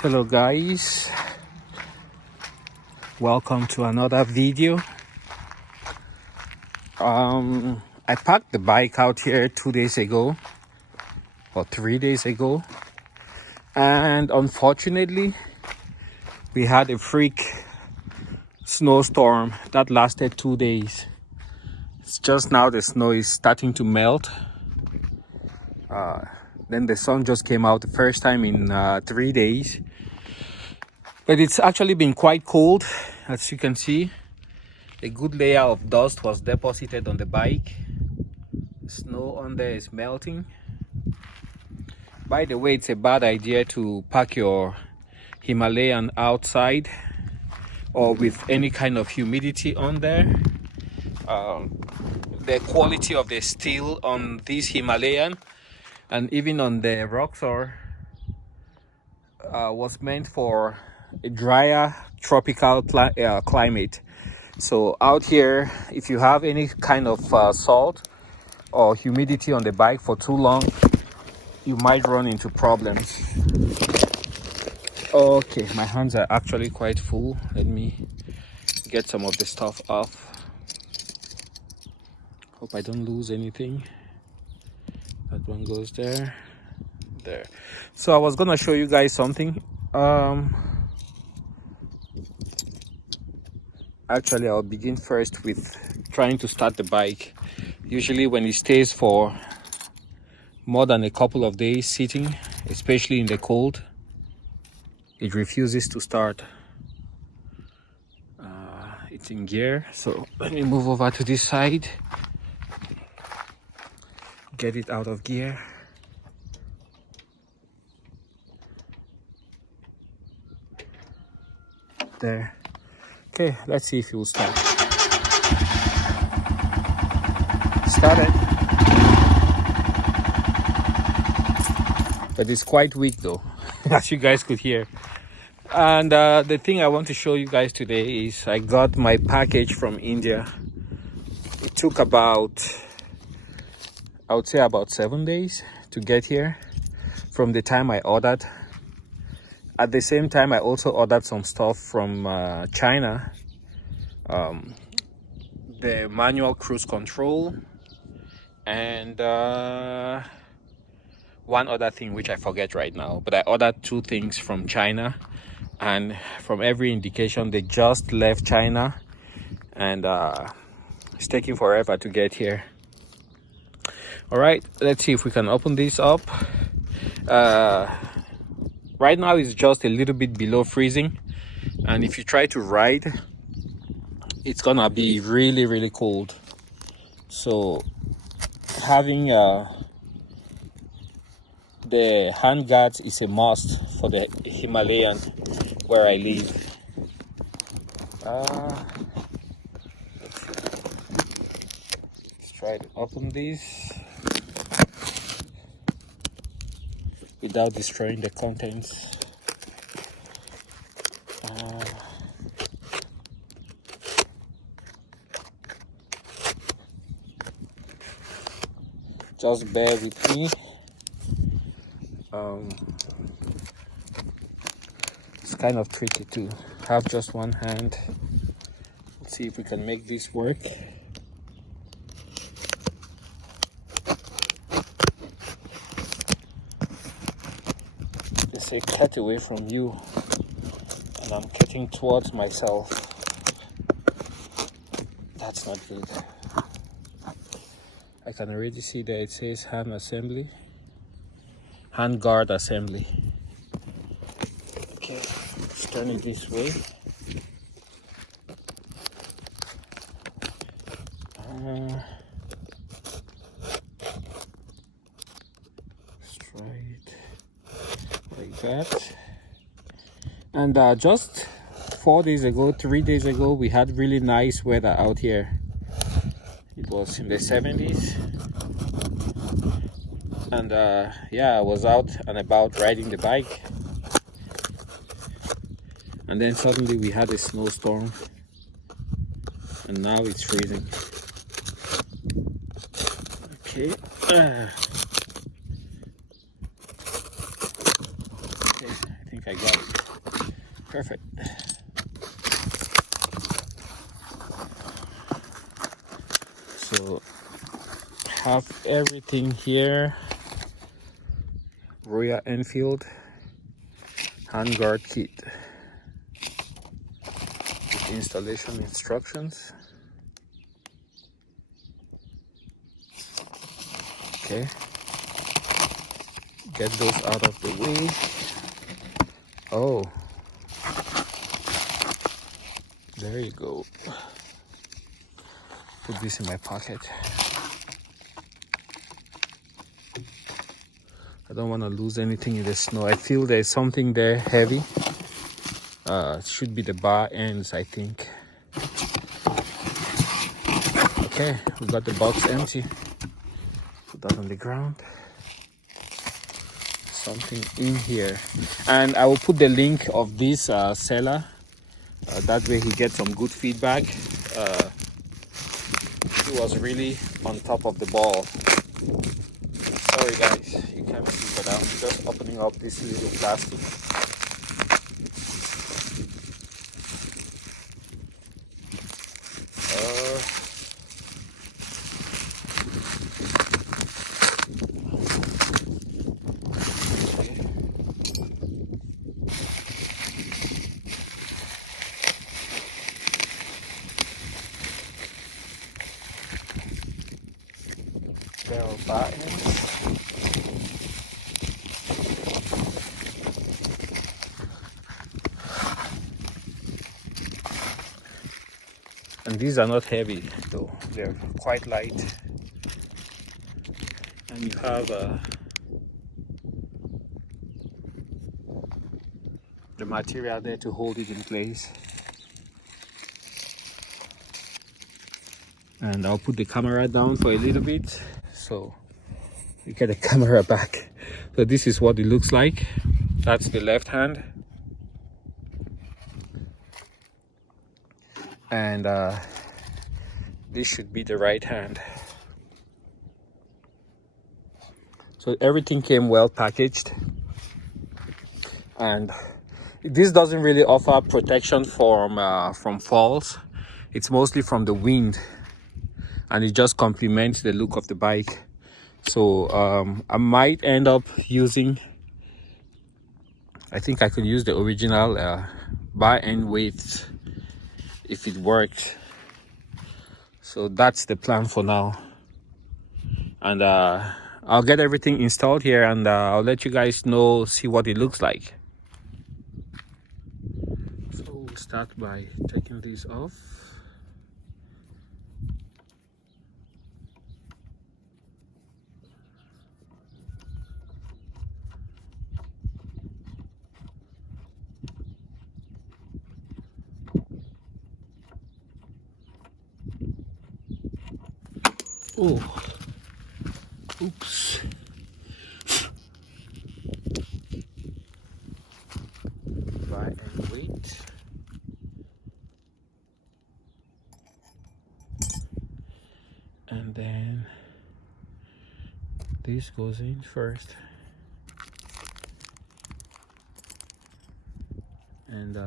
Hello guys, welcome to another video. I parked the bike out here 2 days ago or 3 days ago, and unfortunately we had a freak snowstorm that lasted 2 days. It's just now the snow is starting to melt. Then the sun just came out the first time in 3 days. But it's actually been quite cold. As you can see, a good layer of dust was deposited on the bike. The snow on there is melting. By the way, it's a bad idea to park your Himalayan outside or with any kind of humidity on there. The quality of the steel on this Himalayan and even on the Roxor was meant for a drier tropical climate. So out here, if you have any kind of salt or humidity on the bike for too long, you might run into problems. Okay, my hands are actually quite full. Let me get some of the stuff off. Hope I don't lose anything. That one goes there. So I was gonna show you guys something. Actually, I'll begin first with trying to start the bike. Usually when it stays for more than a couple of days sitting, especially in the cold, it refuses to start. It's in gear, so let me move over to this side, get it out of gear. There. Okay, let's see if it will start. Started. But it's quite weak though, as you guys could hear. And the thing I want to show you guys today is I got my package from India. It took about, I would say about 7 days to get here from the time I ordered. At the same time, I also ordered some stuff from China. The manual cruise control and one other thing which I forget right now. But I ordered 2 things from China, and from every indication they just left China, and it's taking forever to get here. All right, let's see if we can open this up. Right now it's just a little bit below freezing, and if you try to ride, it's gonna be really cold. So having the handguards is a must for the Himalayan where I live. Let's try to open this without destroying the contents. Just bear with me. It's kind of tricky to have just one hand. Let's see if we can make this work. They say cut away from you, and I'm cutting towards myself. That's not good. I can already see that it says Handguard assembly. Okay, let's turn it this way. Let's try it like that. And just 3 days ago, we had really nice weather out here. It was in the 70s, and yeah, I was out and about riding the bike, and then suddenly we had a snowstorm, and now it's freezing. Okay, okay, I think think I got it. Perfect. So have everything here. Royal Enfield Handguard kit with installation instructions. Okay, get those out of the way. Oh, there you go. Put this in my pocket. I don't want to lose anything in the snow. I feel there's something there heavy. It should be the bar ends, I think. Okay, we got the box empty. Put that on the ground. Something in here. And I will put the link of this seller. That way he gets some good feedback. He was really on top of the ball. Sorry guys, you can't see, but I'm just opening up this little plastic. Barrel buttons. And these are not heavy though, they're quite light. And you have the material there to hold it in place. And I'll put the camera down for a little bit so you get the camera back. So this is what it looks like. That's the left hand. And this should be the right hand. So everything came well packaged, and this doesn't really offer protection from falls. It's mostly from the wind, and it just complements the look of the bike. So I might end up using, I think I could use the original bar end weights if it works. So that's the plan for now. And I'll get everything installed here, and I'll let you guys know, see what it looks like. So we'll start by taking this off. Oh, oops. Bar and weight. And then this goes in first. And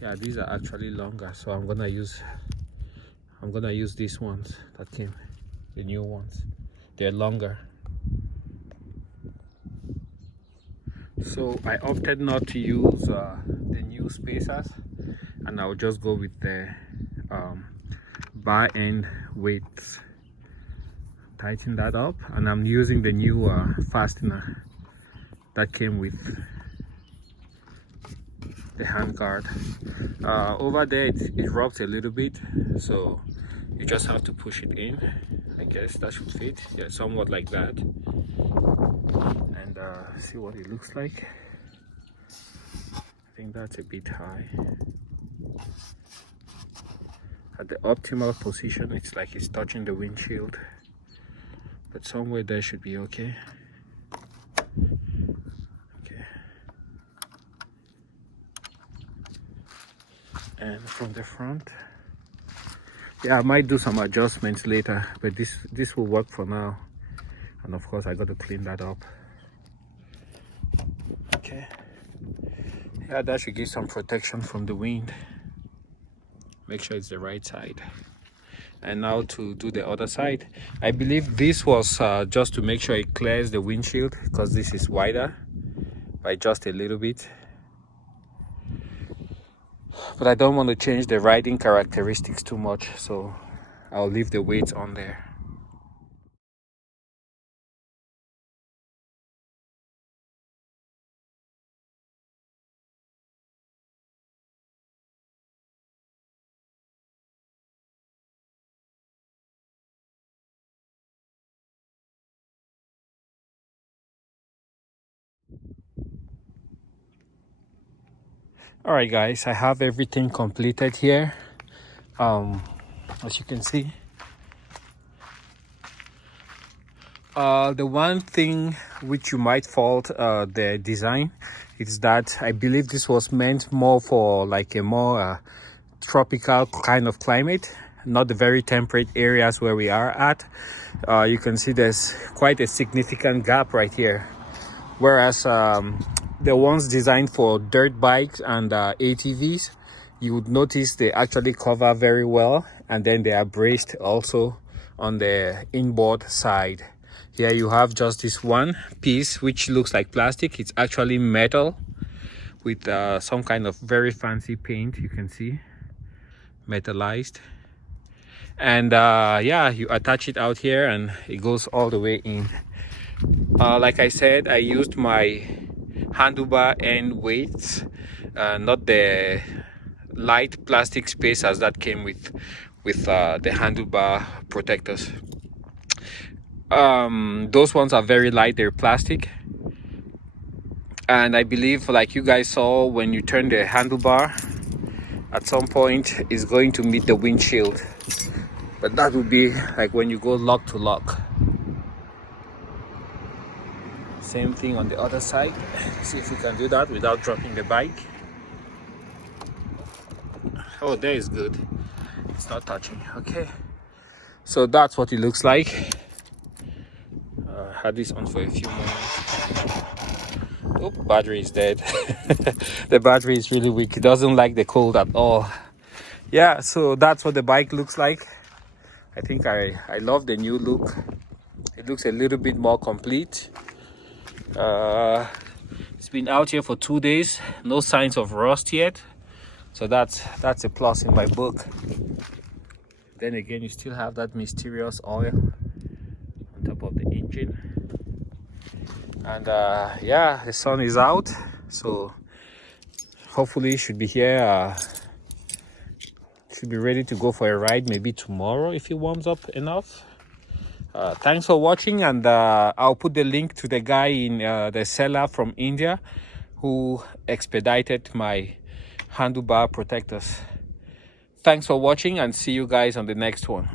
yeah, these are actually longer, so I'm gonna use these ones that came, the new ones. They're longer. So I opted not to use the new spacers, and I'll just go with the bar end weights. Tighten that up, and I'm using the new fastener that came with the Handguard. Over there it rubs a little bit, so you just have to push it in. I guess that should fit, yeah, somewhat like that. And see what it looks like. I think that's a bit high. At the optimal position, it's like it's touching the windshield, but somewhere there should be okay. Okay. And from the front, yeah, I might do some adjustments later, but this will work for now. And of course I got to clean that up. Okay. Yeah, that should give some protection from the wind. Make sure it's the right side. And now to do the other side. I believe this was just to make sure it clears the windshield, because this is wider by just a little bit. But I don't want to change the riding characteristics too much, so I'll leave the weights on there. All right, guys, I have everything completed here. As you can see, the one thing which you might fault the design is that I believe this was meant more for like a more tropical kind of climate, not the very temperate areas where we are at. You can see there's quite a significant gap right here, whereas the ones designed for dirt bikes and ATVs, you would notice they actually cover very well, and then they are braced also on the inboard side. Here you have just this one piece which looks like plastic. It's actually metal with some kind of very fancy paint. You can see metallized, and yeah, you attach it out here and it goes all the way in. Like I said, I used my handlebar end weights, not the light plastic spacers that came with the handlebar protectors. Those ones are very light, they're plastic, and I believe, like you guys saw, when you turn the handlebar, at some point is going to meet the windshield, but that would be like when you go lock to lock. Same thing on the other side. See if we can do that without dropping the bike. Oh, there is good. It's not touching. Okay, so that's what it looks like. Had this on for a few moments. Oh, battery is dead. The battery is really weak. It doesn't like the cold at all. Yeah, so that's what the bike looks like. I think I love the new look. It looks a little bit more complete. It's been out here for 2 days, no signs of rust yet, so that's a plus in my book. Then again, you still have that mysterious oil on top of the engine, and yeah, the sun is out, so hopefully should be here, should be ready to go for a ride maybe tomorrow if it warms up enough. Thanks for watching, and I'll put the link to the guy in the seller from India who expedited my handlebar protectors. Thanks for watching, and see you guys on the next one.